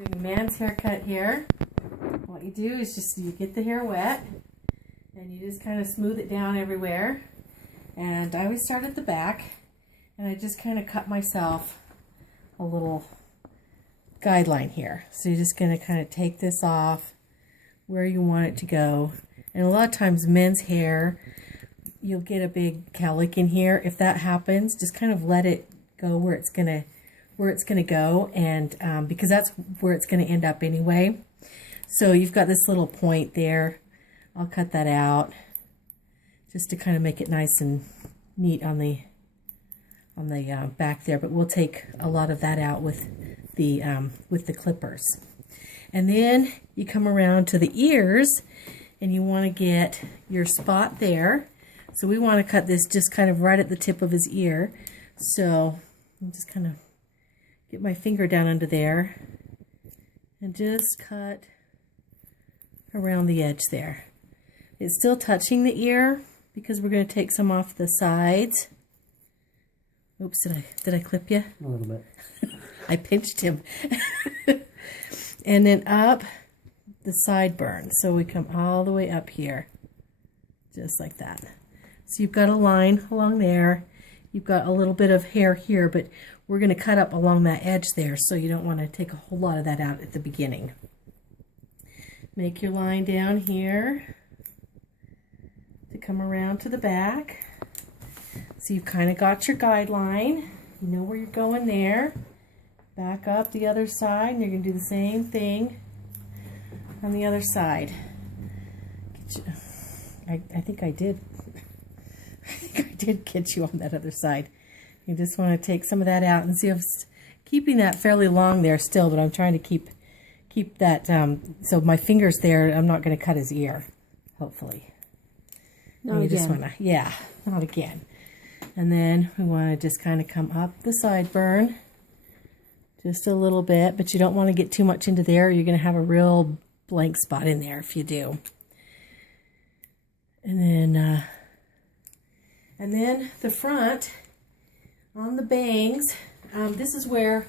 Doing a man's haircut here. What you do is just you get the hair wet and you just kind of smooth it down everywhere. And I always start at the back and I just kind of cut myself a little guideline here. So you're just going to kind of take this off where you want it to go. And a lot of times men's hair, you'll get a big cowlick in here. If that happens, just kind of let it go where it's gonna go, and because that's where it's gonna end up anyway. So you've got this little point there. I'll cut that out just to kind of make it nice and neat on the back there. But we'll take a lot of that out with the clippers. And then you come around to the ears, and you want to get your spot there. So we want to cut this just kind of right at the tip of his ear. So I'll just kind of get my finger down under there and just cut around the edge there. It's still touching the ear because we're going to take some off the sides. Oops, did I clip you? A little bit. I pinched him. And then up the sideburn. So we come all the way up here, just like that. So you've got a line along there. You've got a little bit of hair here, but we're going to cut up along that edge there, so you don't want to take a whole lot of that out at the beginning. Make your line down here to come around to the back. So you've kind of got your guideline. You know where you're going there. Back up the other side, and you're going to do the same thing on the other side. I think I did. I think I did get you on that other side. You just want to take some of that out and see if it's keeping that fairly long there still, but I'm trying to keep that, so my finger's there. I'm not going to cut his ear, hopefully. Not again. Just want to, yeah, not again. And then we want to just kind of come up the sideburn just a little bit, but you don't want to get too much into there. You're going to have a real blank spot in there if you do. And then the front on the bangs, this is where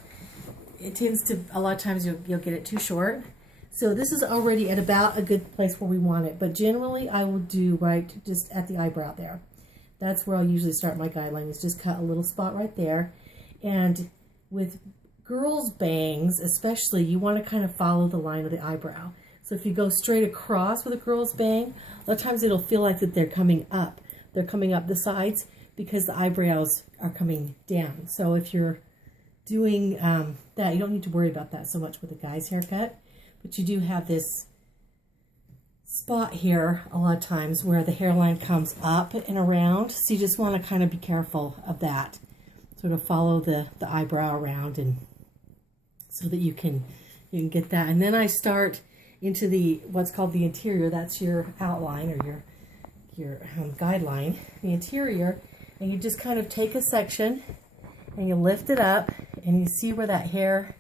it tends to, a lot of times you'll get it too short. So this is already at about a good place where we want it, but generally I will do right just at the eyebrow there. That's where I'll usually start my guideline, is just cut a little spot right there. And with girls' bangs especially, you want to kind of follow the line of the eyebrow. So if you go straight across with a girl's bang, a lot of times it'll feel like that they're coming up. They're coming up the sides because the eyebrows are coming down. So if you're doing that, you don't need to worry about that so much with a guy's haircut. But you do have this spot here a lot of times where the hairline comes up and around. So you just want to kind of be careful of that. Sort of follow the eyebrow around, and so that you can get that. And then I start into the what's called the interior. That's your outline or your guideline, the interior, and you just kind of take a section and you lift it up, and you see where that hair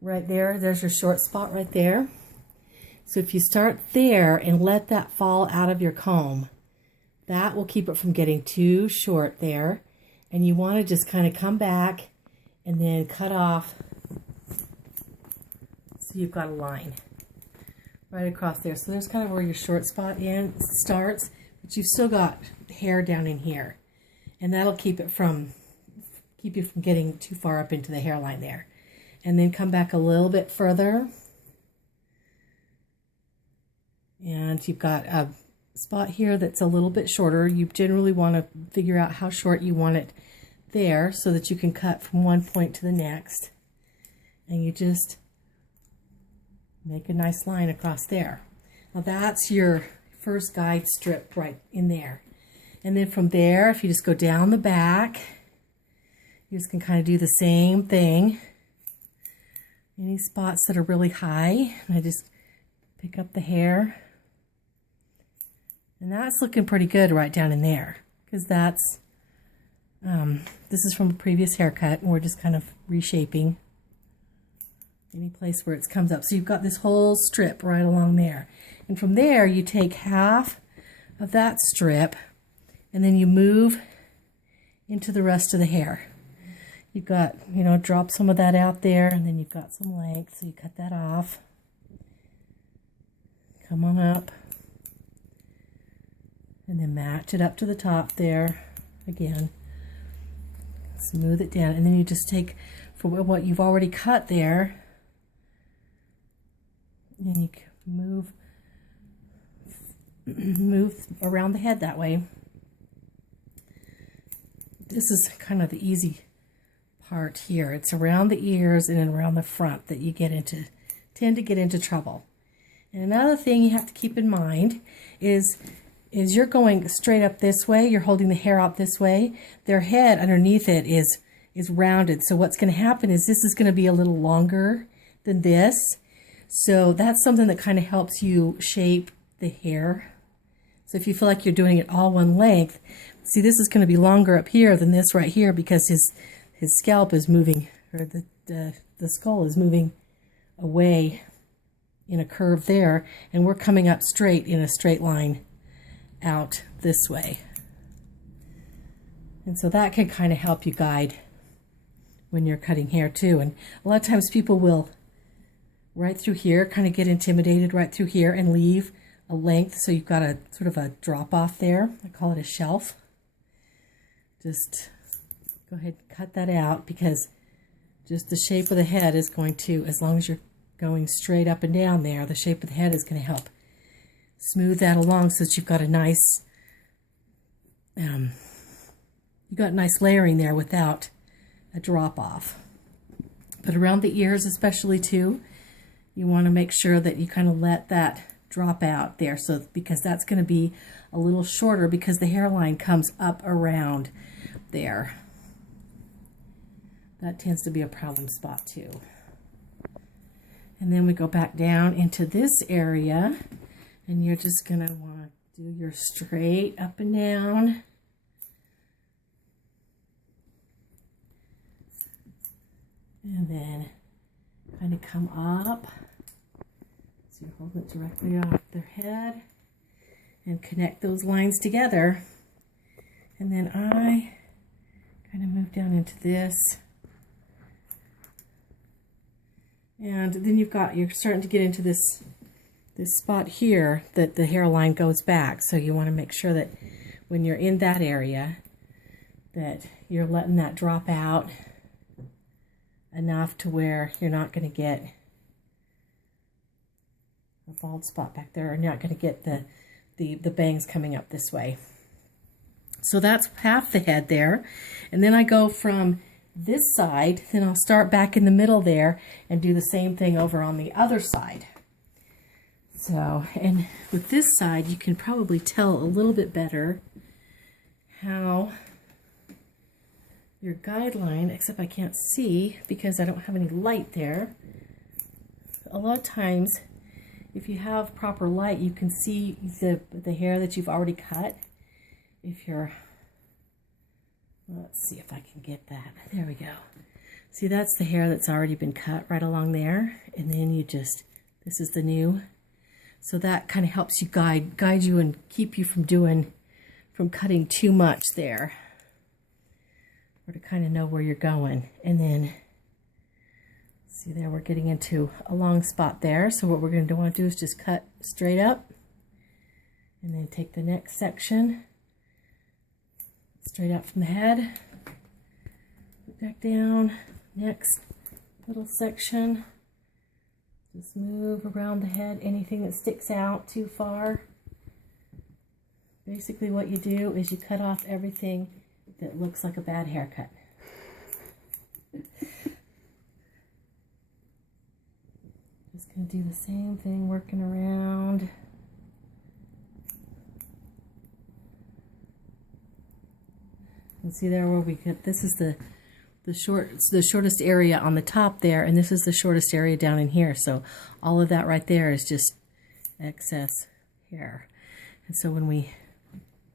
right there, there's your short spot right there. So if you start there and let that fall out of your comb, that will keep it from getting too short there. And you want to just kind of come back and then cut off so you've got a line right across there. So there's kind of where your short spot starts, but you've still got hair down in here, and that'll keep you from getting too far up into the hairline there. And then come back a little bit further, and you've got a spot here that's a little bit shorter. You generally want to figure out how short you want it there so that you can cut from one point to the next, and you just make a nice line across there. Now that's your first guide strip right in there. And then from there, if you just go down the back, you just can kind of do the same thing. Any spots that are really high, I just pick up the hair. And that's looking pretty good right down in there, because that's, this is from a previous haircut, and we're just kind of reshaping any place where it comes up. So you've got this whole strip right along there. And from there, you take half of that strip, and then you move into the rest of the hair. you've got, you know, drop some of that out there, and then you've got some length, so you cut that off. Come on up. And then match it up to the top there. Again, smooth it down, and then you just take for what you've already cut there, and you move around the head that way. This is kind of the easy part here. It's around the ears and then around the front that you tend to get into trouble. And another thing you have to keep in mind is you're going straight up this way, you're holding the hair out this way, their head underneath it is rounded. So what's going to happen is this is going to be a little longer than this. So that's something that kind of helps you shape the hair. So if you feel like you're doing it all one length, see, this is going to be longer up here than this right here because his scalp is moving, or the skull is moving away in a curve there, and we're coming up straight in a straight line out this way. And so that can kind of help you guide when you're cutting hair too. And a lot of times people will right through here kind of get intimidated right through here and leave a length, so you've got a sort of a drop off there. I call it a shelf. Just go ahead and cut that out, because just the shape of the head is going to, as long as you're going straight up and down there, the shape of the head is going to help smooth that along so that you've got a nice nice layering there without a drop off. But around the ears especially too, you want to make sure that you kind of let that drop out there, so because that's going to be a little shorter because the hairline comes up around there. That tends to be a problem spot too. And then we go back down into this area, and you're just going to want to do your straight up and down. And then kind of come up. So you're holding it directly off their head and connect those lines together. And then I kind of move down into this. And then you're starting to get into this spot here that the hairline goes back. So you want to make sure that when you're in that area that you're letting that drop out enough to where you're not going to get a bald spot back there, or not going to get the bangs coming up this way. So that's half the head there. And then I go from this side, then I'll start back in the middle there and do the same thing over on the other side. So, and with this side, you can probably tell a little bit better how your guideline, except I can't see because I don't have any light there. A lot of times, if you have proper light, you can see the hair that you've already cut. If you're, let's see if I can get that. There we go. See, that's the hair that's already been cut right along there. And then you just, this is the new. So that kind of helps you guide you and keep you from cutting too much there, or to kind of know where you're going. And then see there, we're getting into a long spot there. So what we're going to want to do is just cut straight up, and then take the next section straight up from the head, back down, next little section. Just move around the head, anything that sticks out too far. Basically what you do is you cut off everything that looks like a bad haircut. Just going to do the same thing, working around. And see there where we get, this is the shortest area on the top there, and this is the shortest area down in here. So all of that right there is just excess hair. And so when we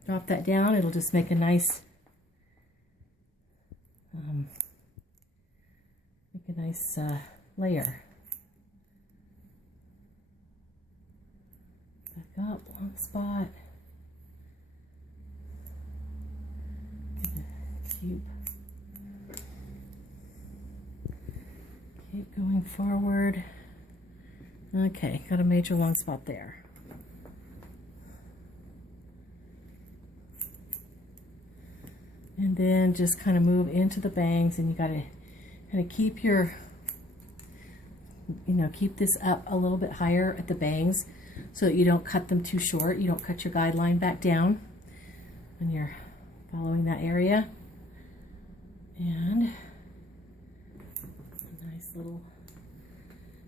drop that down, it'll just make a nice layer. Back up, long spot. Cube. Keep going forward. Okay, got a major long spot there. And then just kind of move into the bangs, and you got to kind of keep your, keep this up a little bit higher at the bangs so that you don't cut them too short. You don't cut your guideline back down when you're following that area. And a nice little,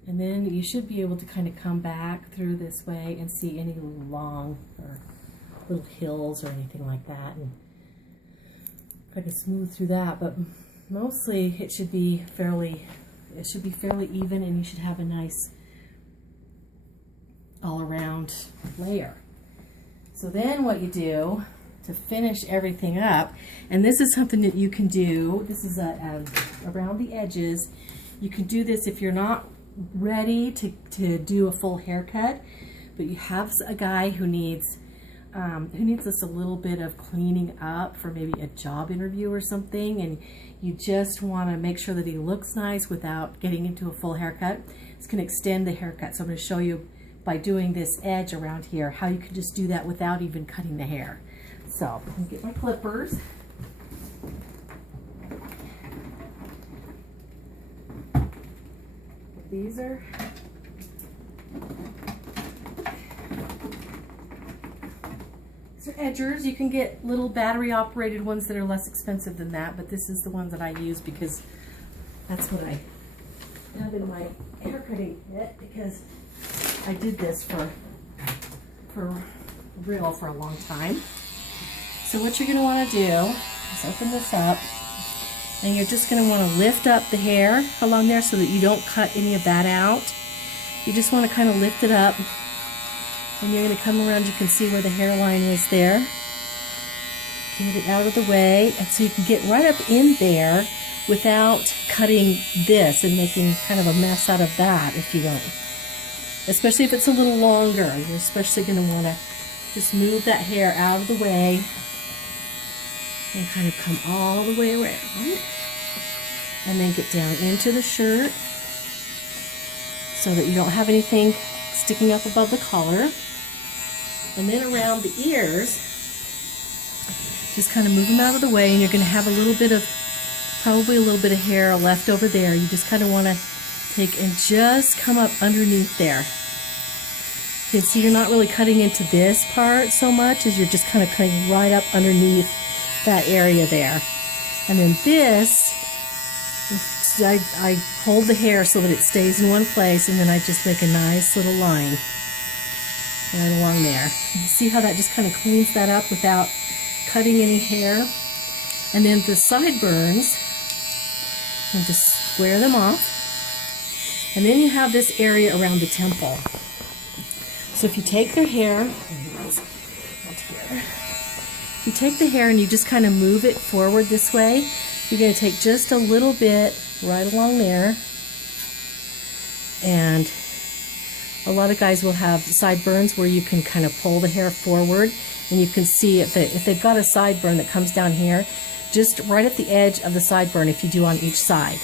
and then you should be able to kind of come back through this way and see any little long or little hills or anything like that, and kind of smooth through that. But mostly it should be fairly even, and you should have a nice all around layer. So then what you do to finish everything up, and this is something that you can do, this is around the edges. You can do this if you're not ready to do a full haircut, but you have a guy who needs just a little bit of cleaning up for maybe a job interview or something, and you just want to make sure that he looks nice without getting into a full haircut. It's going to extend the haircut, so I'm going to show you by doing this edge around here how you can just do that without even cutting the hair. So I'm going to get my clippers. These are edgers. You can get little battery operated ones that are less expensive than that, but this is the one that I use because that's what I have in my haircutting kit, because I did this for real for a long time. So what you're going to want to do is open this up, and you're just going to want to lift up the hair along there so that you don't cut any of that out. You just want to kind of lift it up, and you're going to come around. You can see where the hairline is there. Get it out of the way, and so you can get right up in there without cutting this and making kind of a mess out of that if you don't. Especially if it's a little longer, you're especially going to want to just move that hair out of the way and kind of come all the way around, and then get down into the shirt so that you don't have anything sticking up above the collar. And then around the ears, just kind of move them out of the way, and you're going to have a little bit of, probably a little bit of hair left over there. You just kind of want to take and just come up underneath there. You can see you're not really cutting into this part so much as you're just kind of cutting right up underneath that area there. And then this, I hold the hair so that it stays in one place, and then I just make a nice little line right along there. You see how that just kind of cleans that up without cutting any hair. And then the sideburns, and just square them off. And then you have this area around the temple. So if you take their hair, if you take the hair and you just kind of move it forward this way, you're going to take just a little bit right along there. And a lot of guys will have sideburns where you can kind of pull the hair forward, and you can see if they've got a sideburn that comes down here, just right at the edge of the sideburn, if you do on each side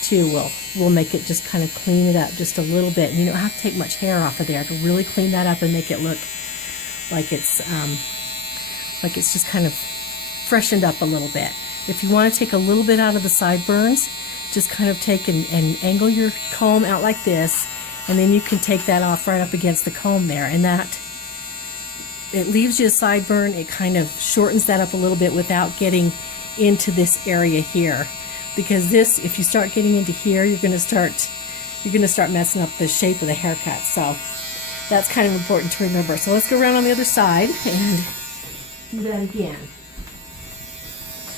too, will make it just kind of clean it up just a little bit. And you don't have to take much hair off of there to really clean that up and make it look like it's just kind of freshened up a little bit. If you want to take a little bit out of the sideburns, just kind of take and angle your comb out like this, and then you can take that off right up against the comb there, and that, it leaves you a sideburn. It kind of shortens that up a little bit without getting into this area here, because this, if you start getting into here, you're going to start messing up the shape of the haircut. So that's kind of important to remember. So let's go around on the other side and do that again.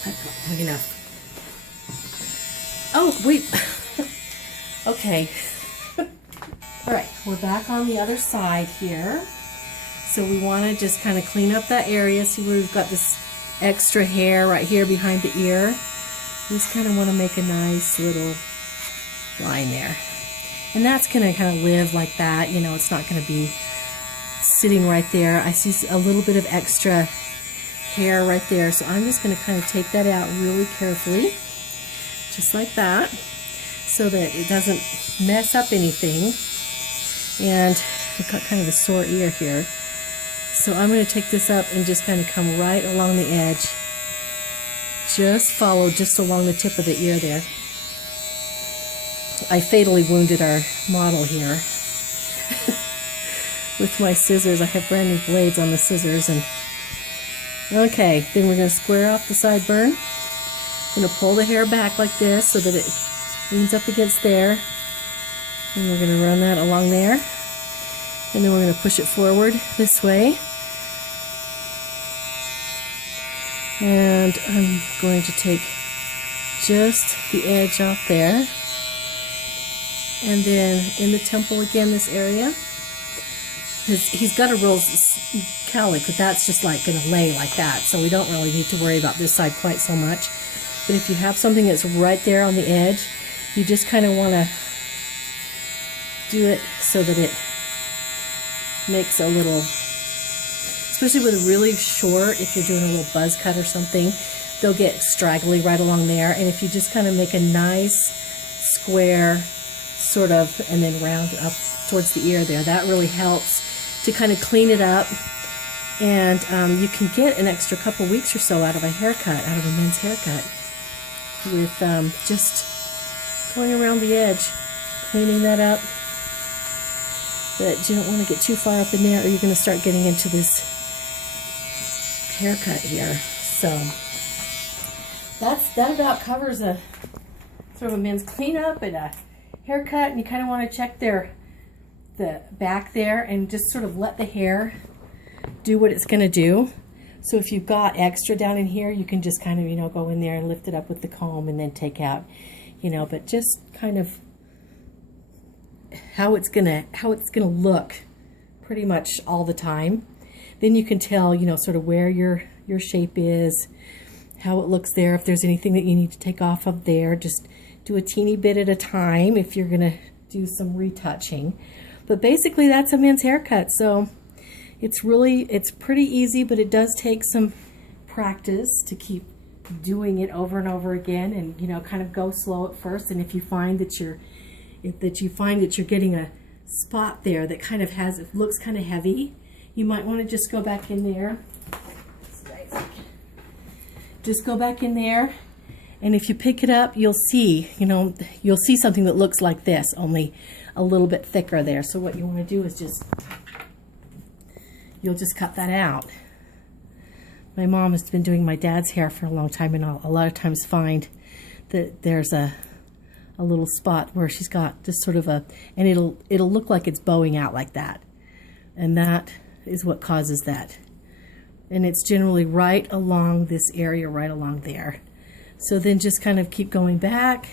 I've got enough. Oh, wait. Okay. All right, we're back on the other side here. So we want to just kind of clean up that area. See where we've got this extra hair right here behind the ear? Just kind of want to make a nice little line there. And that's going to kind of live like that. You know, it's not going to be sitting right there. I see a little bit of extra hair right there. So I'm just going to kind of take that out really carefully. Just like that. so that it doesn't mess up anything. And I've got kind of a sore ear here. So I'm going to take this up and just kind of come right along the edge. Just follow just along the tip of the ear there. I fatally wounded our model here with my scissors. I have brand new blades on the scissors. And okay, then we're going to square off the sideburn. I'm going to pull the hair back like this so that it leans up against there. And we're going to run that along there. And then we're going to push it forward this way. And I'm going to take just the edge off there. And then in the temple again, this area. He's got a real cowlick, but that's just like going to lay like that. So we don't really need to worry about this side quite so much. But if you have something that's right there on the edge, you just kind of want to do it so that it makes a little, especially with really short, if you're doing a little buzz cut or something, they'll get straggly right along there. And if you just kind of make a nice square sort of, and then round up towards the ear there, that really helps to kind of clean it up. And you can get an extra couple weeks or so out of a haircut, out of a men's haircut, with just going around the edge, cleaning that up. But you don't want to get too far up in there, or you're going to start getting into this haircut here. So that about covers a sort of a men's cleanup and a haircut. And you kind of want to check the back there and just sort of let the hair do what it's going to do. So if you've got extra down in here, you can just kind of, you know, go in there and lift it up with the comb and then take out, you know, but just kind of how it's gonna look pretty much all the time. Then you can tell, you know, sort of where your shape is, how it looks there. If there's anything that you need to take off of there, just do a teeny bit at a time if you're gonna do some retouching. But basically that's a men's haircut. So it's pretty easy, but it does take some practice to keep doing it over and over again, and, you know, kind of go slow at first. And if you find that you're getting a spot there that kind of looks kind of heavy, you might want to just go back in there. Just go back in there, and if you pick it up, you'll see something that looks like this, only a little bit thicker there. So what you want to do is you'll just cut that out. My mom has been doing my dad's hair for a long time, and I'll a lot of times find that there's a little spot where she's got just sort of and it'll look like it's bowing out like that. And that is what causes that. And it's generally right along this area, right along there. So then just kind of keep going back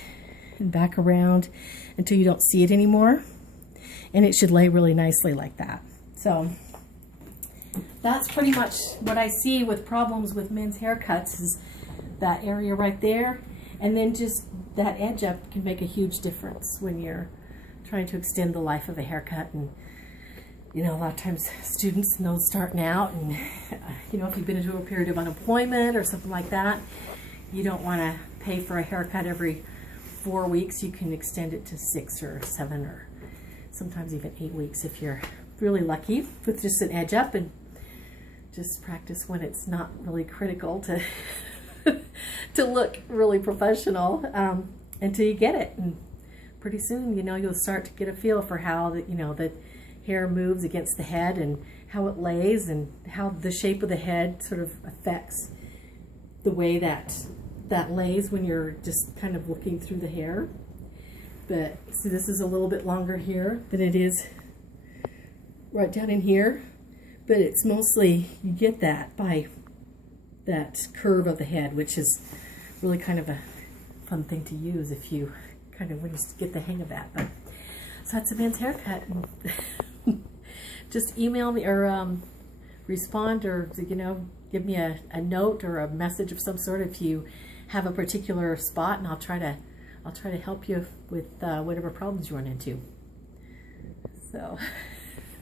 and back around until you don't see it anymore. And it should lay really nicely like that. So that's pretty much what I see with problems with men's haircuts, is that area right there. And then just that edge up can make a huge difference when you're trying to extend the life of a haircut. And, you know, a lot of times students, you know, starting out, and, you know, if you've been into a period of unemployment or something like that, you don't want to pay for a haircut every 4 weeks. You can extend it to 6 or 7 or sometimes even 8 weeks if you're really lucky, with just an edge up, and just practice when it's not really critical to to look really professional until you get it. And pretty soon, you know, you'll start to get a feel for how the hair moves against the head, and how it lays, and how the shape of the head sort of affects the way that lays when you're just kind of looking through the hair. But see, this is a little bit longer here than it is right down in here, but it's mostly, you get that by that curve of the head, which is really kind of a fun thing to use if you kind of, when you get the hang of that. But so that's a men's haircut. Just email me, or respond, or, you know, give me a note or a message of some sort if you have a particular spot, and I'll try to help you with whatever problems you run into. So